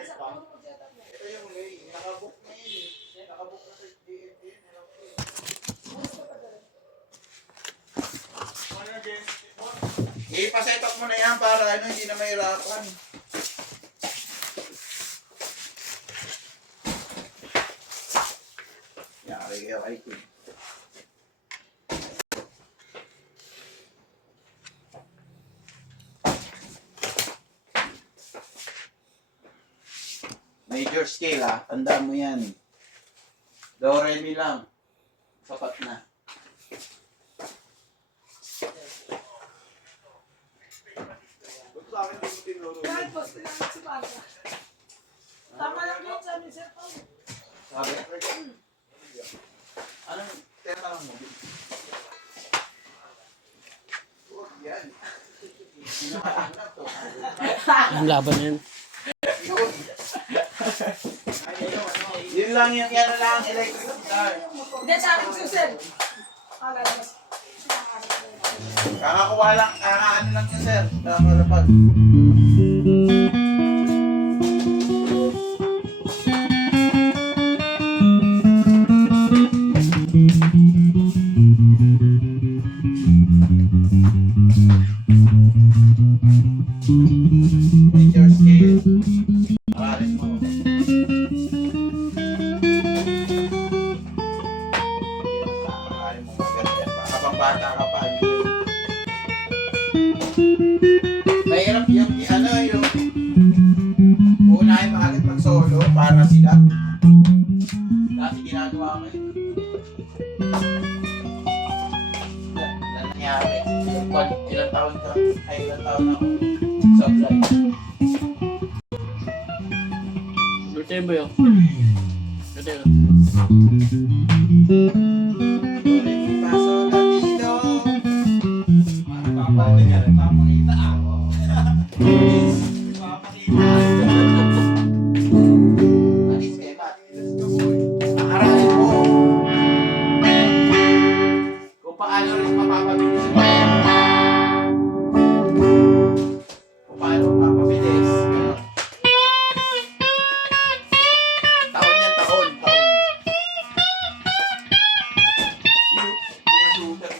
Ito yung lay. Nakabook na yun. Nakabook na sa DND. Ipaset up mo na yan para hindi na mahirapan. Yari kayo kay Queen. Major scale tandaan mo yan. Do, re, mi lang. Sapat na. Tama lang yun sa amin, sir Paul. Sabi? Anong tema lang mo? Huwag yan. Ang laban na yan. Yun lang yung yan lang electric car. Hindi, sa akin siya, sir. Kakakuha lang, kakaano lang yun, sir. Kakakalapag. Major scale. Aralin mo. Aralin mo maganda. Habang bata ka pa. Mahirap yung yung unahin mo agad mag-solo para sila. Dati ginagawa ko yun. Wala nangyari. Ilang taon ka? Ay, ilang taon ako. Supply. Birthday ba yun? Birthday ba? Paso na dito. Papakita ako. Alis kay Matt. Aralin mo kung paano rin mapapabilis yung bayan. Kung paano mapapabilis. Taon yan, taon. Mga shooter.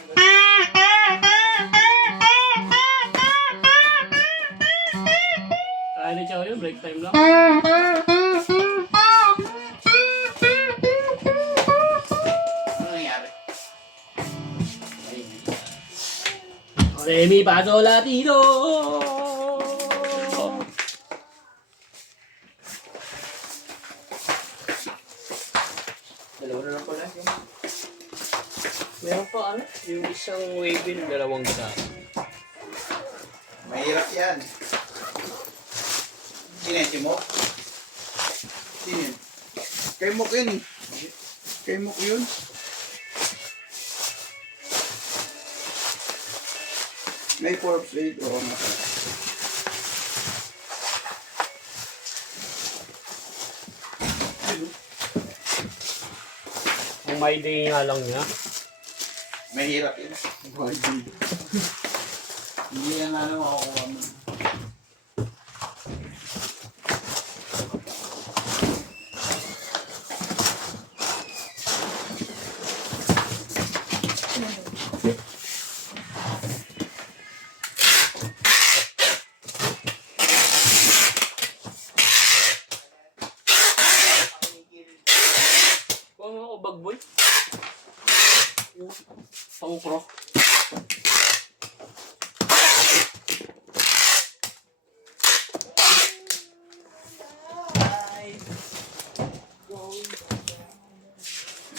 Kaya ni Chow yun, break time lang. Ano nangyari? Remy Paso Latino! Dalawa na lang pala. Meron pa ano? Yung isang wave dalawang gitara. Mahirap yan. Sinesi mo? Sino yun? Kay Mok yun eh. Kay Mok yun. May Forbes 8. Oo nga. Ang may day nga lang niya. Mahirap yun. Hindi yan nga naman makukuha mo. Kung ako bagboy. Yung pangkro.